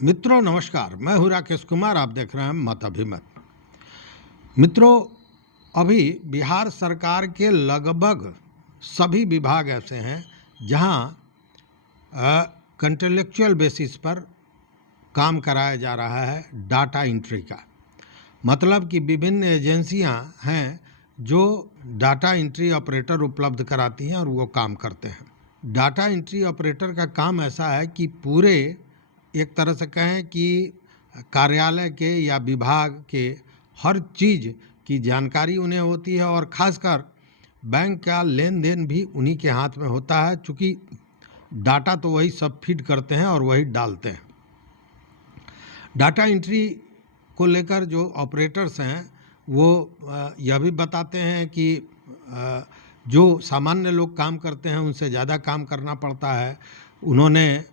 मित्रों नमस्कार, मैं हूं राकेश कुमार। आप देख रहे हैं मत अभिमत। मित्रों, अभी बिहार सरकार के लगभग सभी विभाग ऐसे हैं जहां कंट्रेक्चुअल बेसिस पर काम कराया जा रहा है डाटा एंट्री का। मतलब कि विभिन्न एजेंसियां हैं जो डाटा एंट्री ऑपरेटर उपलब्ध कराती हैं और वो काम करते हैं। डाटा एंट्री ऑपरेटर का काम ऐसा है कि पूरे एक तरह से कहें कि कार्यालय के या विभाग के हर चीज़ की जानकारी उन्हें होती है और ख़ासकर बैंक का लेन देन भी उन्हीं के हाथ में होता है, चूँकि डाटा तो वही सब फीड करते हैं और वही डालते हैं। डाटा एंट्री को लेकर जो ऑपरेटर्स हैं वो यह भी बताते हैं कि जो सामान्य लोग काम करते हैं उनसे ज़्यादा काम करना पड़ता है। उन्होंने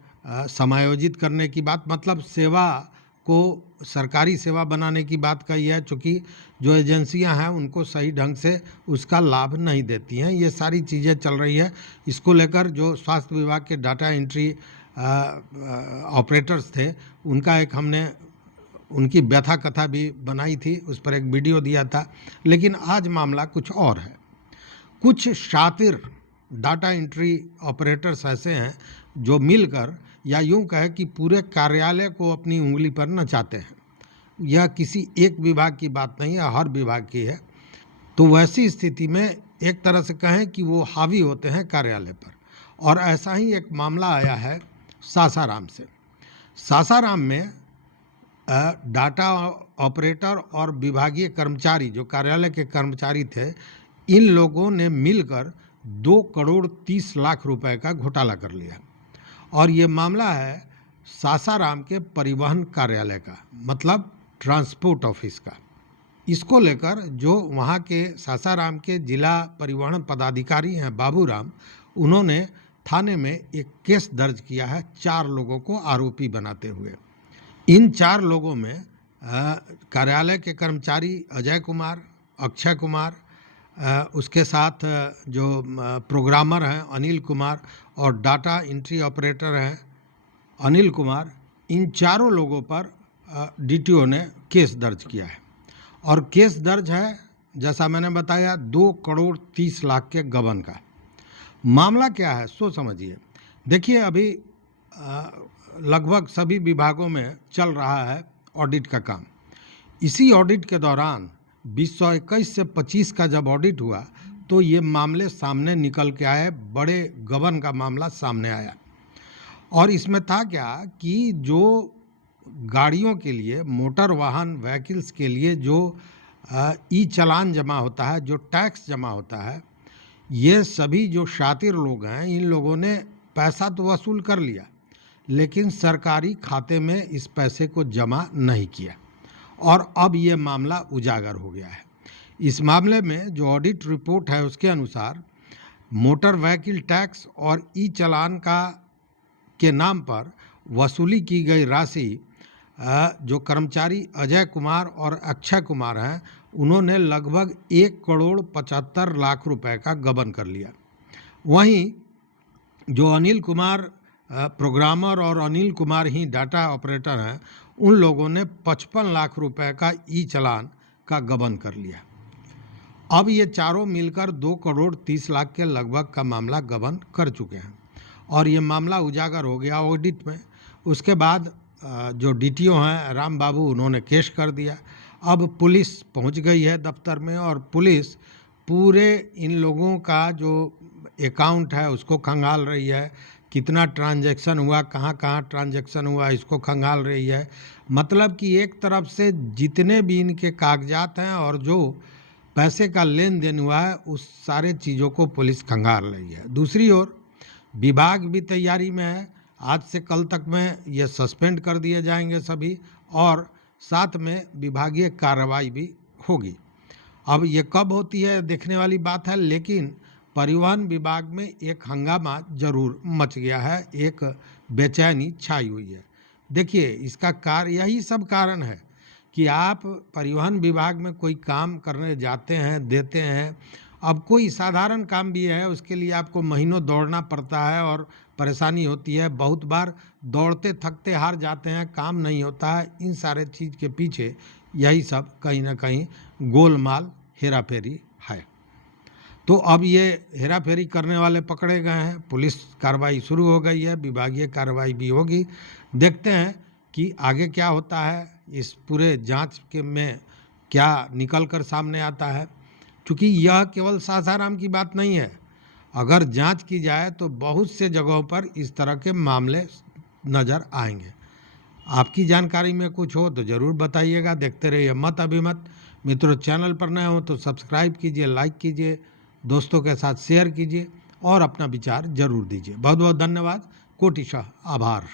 समायोजित करने की बात, मतलब सेवा को सरकारी सेवा बनाने की बात कही है, चूँकि जो एजेंसियां हैं उनको सही ढंग से उसका लाभ नहीं देती हैं। ये सारी चीज़ें चल रही है। इसको लेकर जो स्वास्थ्य विभाग के डाटा एंट्री ऑपरेटर्स थे उनका एक हमने उनकी व्यथा कथा भी बनाई थी, उस पर एक वीडियो दिया था। लेकिन आज मामला कुछ और है। कुछ शातिर डाटा एंट्री ऑपरेटर्स ऐसे हैं जो मिलकर, या यूं कहे कि पूरे कार्यालय को अपनी उंगली पर नचाते हैं। यह किसी एक विभाग की बात नहीं है, हर विभाग की है। तो वैसी स्थिति में एक तरह से कहें कि वो हावी होते हैं कार्यालय पर। और ऐसा ही एक मामला आया है सासाराम से। सासाराम में डाटा ऑपरेटर और विभागीय कर्मचारी, जो कार्यालय के कर्मचारी थे, इन लोगों ने मिलकर 2,30,00,000 रुपए का घोटाला कर लिया। और ये मामला है सासाराम के परिवहन कार्यालय का, मतलब ट्रांसपोर्ट ऑफिस का। इसको लेकर जो वहाँ के सासाराम के जिला परिवहन पदाधिकारी हैं बाबूराम, उन्होंने थाने में एक केस दर्ज किया है 4 लोगों को आरोपी बनाते हुए। इन 4 लोगों में कार्यालय के कर्मचारी अजय कुमार, अक्षय कुमार, उसके साथ जो प्रोग्रामर हैं अनिल कुमार और डाटा एंट्री ऑपरेटर हैं अनिल कुमार, इन चारों लोगों पर डीटीओ ने केस दर्ज किया है। और केस दर्ज है, जैसा मैंने बताया, 2,30,00,000 के गबन का। मामला क्या है सो समझिए। देखिए, अभी लगभग सभी विभागों में चल रहा है ऑडिट का काम। इसी ऑडिट के दौरान 2021 से 25 का जब ऑडिट हुआ तो ये मामले सामने निकल के आए, बड़े गबन का मामला सामने आया। और इसमें था क्या कि जो गाड़ियों के लिए, मोटर वाहन व्हीकल्स के लिए जो ई चालान जमा होता है, जो टैक्स जमा होता है, ये सभी जो शातिर लोग हैं, इन लोगों ने पैसा तो वसूल कर लिया, लेकिन सरकारी खाते में इस पैसे को जमा नहीं किया। और अब ये मामला उजागर हो गया है। इस मामले में जो ऑडिट रिपोर्ट है उसके अनुसार मोटर व्हीकल टैक्स और ई चालान के नाम पर वसूली की गई राशि, जो कर्मचारी अजय कुमार और अक्षय कुमार हैं, उन्होंने लगभग 1,75,00,000 रुपए का गबन कर लिया। वहीं जो अनिल कुमार प्रोग्रामर और अनिल कुमार ही डाटा ऑपरेटर हैं, उन लोगों ने 55 लाख रुपए का ई चालान का गबन कर लिया। अब ये चारों मिलकर 2,30,00,000 के लगभग का मामला गबन कर चुके हैं और ये मामला उजागर हो गया ऑडिट में। उसके बाद जो डीटीओ हैं राम बाबू, उन्होंने केस कर दिया। अब पुलिस पहुंच गई है दफ्तर में और पुलिस पूरे इन लोगों का जो अकाउंट है उसको खंगाल रही है। कितना ट्रांजैक्शन हुआ, कहाँ कहाँ ट्रांजैक्शन हुआ, इसको खंगाल रही है। मतलब कि एक तरफ से जितने भी इनके कागजात हैं और जो पैसे का लेन देन हुआ है उस सारे चीज़ों को पुलिस खंगाल रही है। दूसरी ओर विभाग भी तैयारी में है। आज से कल तक में ये सस्पेंड कर दिए जाएंगे सभी, और साथ में विभागीय कार्रवाई भी होगी। अब ये कब होती है देखने वाली बात है, लेकिन परिवहन विभाग में एक हंगामा जरूर मच गया है, एक बेचैनी छाई हुई है। देखिए, इसका यही सब कारण है कि आप परिवहन विभाग में कोई काम करने जाते हैं, देते हैं, अब कोई साधारण काम भी है उसके लिए आपको महीनों दौड़ना पड़ता है और परेशानी होती है, बहुत बार दौड़ते थकते हार जाते हैं, काम नहीं होता है। इन सारे चीज़ के पीछे यही सब कहीं ना कहीं गोलमाल हेरा फेरी है। तो अब ये हेरा फेरी करने वाले पकड़े गए हैं, पुलिस कार्रवाई शुरू हो गई है, विभागीय कार्रवाई भी होगी। देखते हैं कि आगे क्या होता है, इस पूरे जांच के में क्या निकल कर सामने आता है। क्योंकि यह केवल सासाराम की बात नहीं है, अगर जांच की जाए तो बहुत से जगहों पर इस तरह के मामले नज़र आएंगे। आपकी जानकारी में कुछ हो तो ज़रूर बताइएगा। देखते रहिए मत अभिमत। मित्रों, चैनल पर नए हो तो सब्सक्राइब कीजिए, लाइक कीजिए, दोस्तों के साथ शेयर कीजिए और अपना विचार जरूर दीजिए। बहुत बहुत धन्यवाद, कोटिशः आभार।